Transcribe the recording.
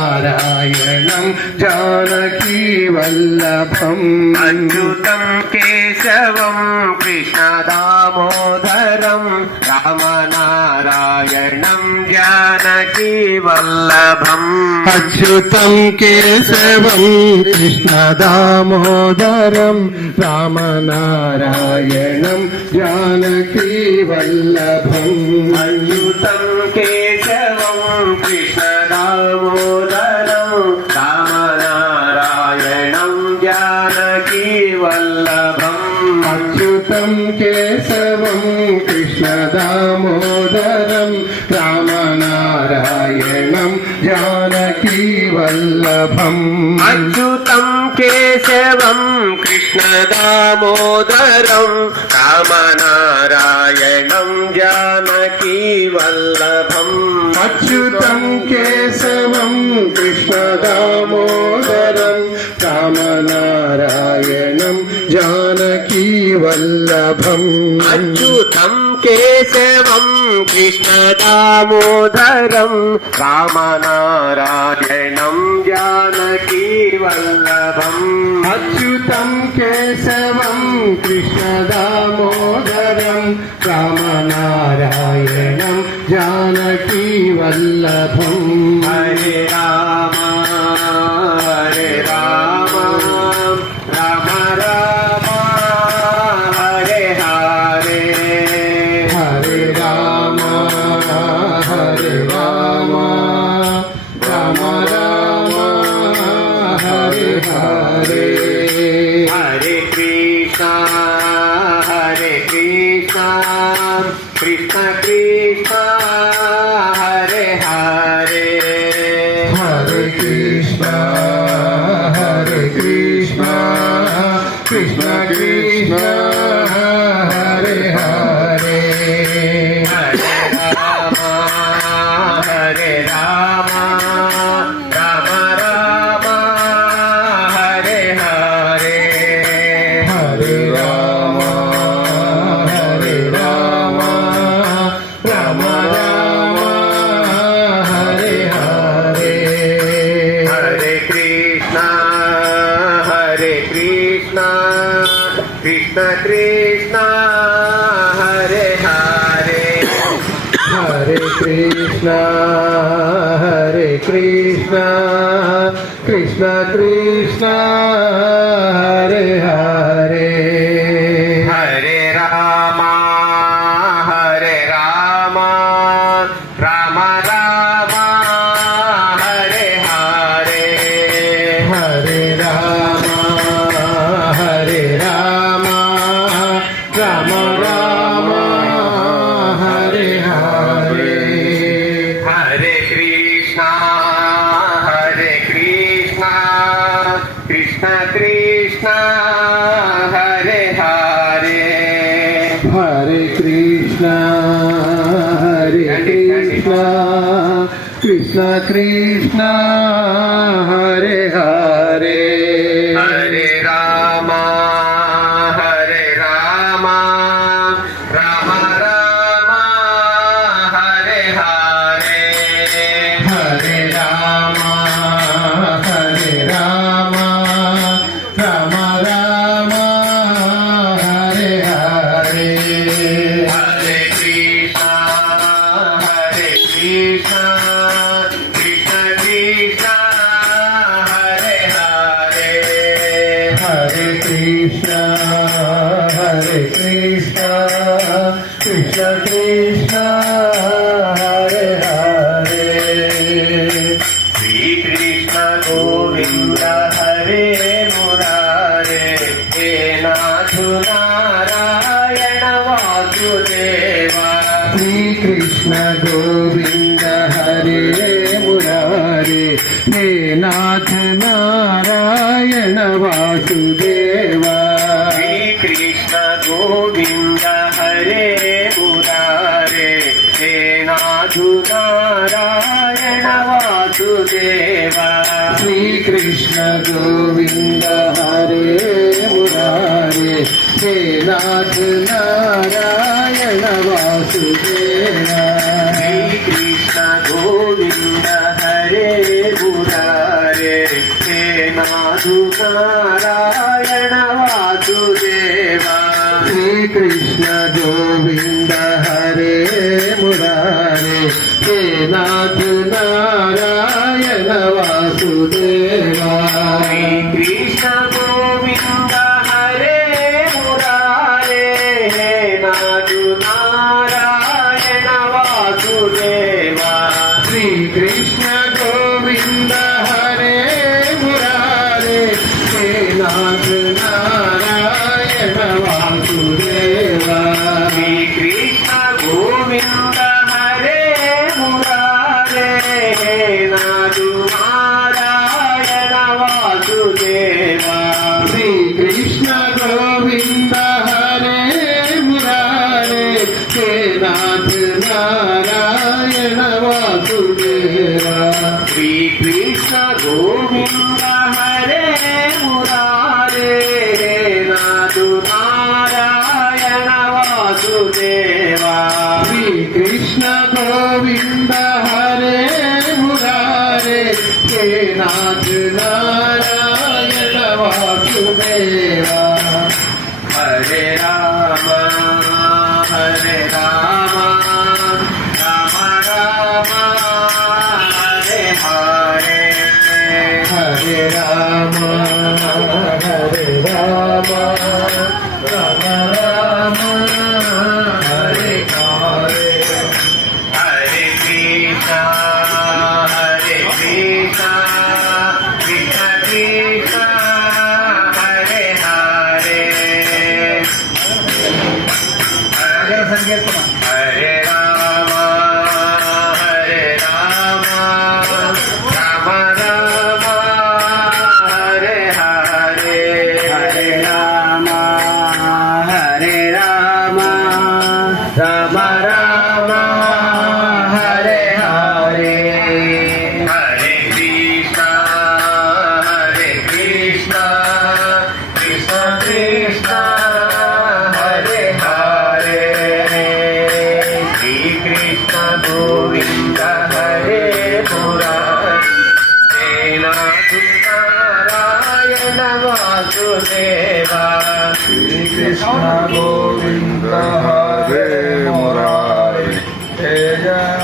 రామనారాయణం జానకీ వల్లభం అచ్యుతం కేశవం కృష్ణ దామోదరం రామనారాయణం జానకీ వల్లభం అచ్యుతం కేశవం కృష్ణ దామోదరం రామనారాయణం జానకీ వల్లభం అచ్యుతం కేశవం కృష్ణ దామోదరం రామనారాయణం జానకీ వల్లభం అచ్యుతం కేశవం కృష్ణ దామోదరం రామనారాయణం జానకీ వల్లభం అచ్యుతం కేశవం కృష్ణ దామోదరం రామనారాయణం జానకీ వల్లభం అచ్యుతం కేశవం కృష్ణ దామోదరం రామనారాయణం జానకీ వల్లభం అచ్యుతం కేశవం కృష్ణ దామోదరం రామనారాయణం జానకీ వల్లభం అచ్యుతం కేశవం కృష్ణ దామోదరం రామనారాయణం జానకీ వల్లభం హరే రామ హరే రామ రామ రామ హరే హరే హరే రామ హరే రామ రామ రామ హరే హరే హరే కృష్ణ కృష్ణ కృష్ణ హరే హరే హరే కృష్ణ కృష్ణ కృష్ణ హరే హరే హరే రామ రామ రామ హరే హరే హరే రామ రామ రామ హరే హరే హరే కృష్ణ కృష్ణ కృష్ణ హరే హరే హరే కృష్ణ కృష్ణ కృష్ణ హరే హరే హరే రామ రామ రామ హరే హరే హరే రామ రామ రామ హరే హరే హరే కృష్ణ కృష్ణ కృష్ణ హరే హరే హరే కృష్ణ కృష్ణ కృష్ణ హరే హరే హరే రామ రామ రామ హరే హరే హరే రామ రామ రామ హరే హరే హరే కృష్ణ కృష్ణ కృష్ణ హరే హరే హరే కృష్ణ కృష్ణ కృష్ణ హరే హరే శ్రీకృష్ణ గోవింద హరే మురారే హే నాథు నారాయణ వాసుదేవా శ్రీకృష్ణ గోవింద హరే మురారే హే నాథ నారాయణ వాసుదేవా శ్రీకృష్ణ గోవింద హరే మురారే హే నాథు నారాయణ వాసుదేవా శ్రీకృష్ణ గోవింద హరే మురారే హే నాథ నారాయణ వాసుదేవా శ్రీకృష్ణ గోవింద गोविंद हरे मुरारे हे नाथ नारायण वासुदेवा श्री कृष्ण गोविंद हरे मुरारे हे नाथ नारायण वासुदेवा श्री कृष्ण गोविंद हरे मुरारे हे नाथ नारायण वासुदेवा श्री कृष्ण गोविंद हरे मुरारे हे नाथ नारायण वासुदेवा श्री कृष्ण गोविंद हरे मुरारे हे नाथ नारायण वासुदेवा श्री कृष्ण गोविंद हरे मुरारे हे नाथ नारायण वासुदेवा श्री कृष्ण गोविंद हरे मुरारे हे नाथ नारायण वासुदेवा श्री कृष्ण गोविंद हरे मुरारे हे नाथ नारायण वासुदेवा हरे राम हरे राम राम राम हरे हरे हरे राम हरे राम राम राम हरे हरे हरे कृष्णा कृष्ण कृष्ण हरे हरे हरे राम राम राम हरे हरे हरे राम राम राम हरे हरे हरे कृष्णा कृष्ण कृष्ण हरे हरे श्री कृष्ण गोविंद हरे मुरारे हे नाथ नारायण वासुदेवा श्री कृष्ण गोविंद हरे मुरारे हे जय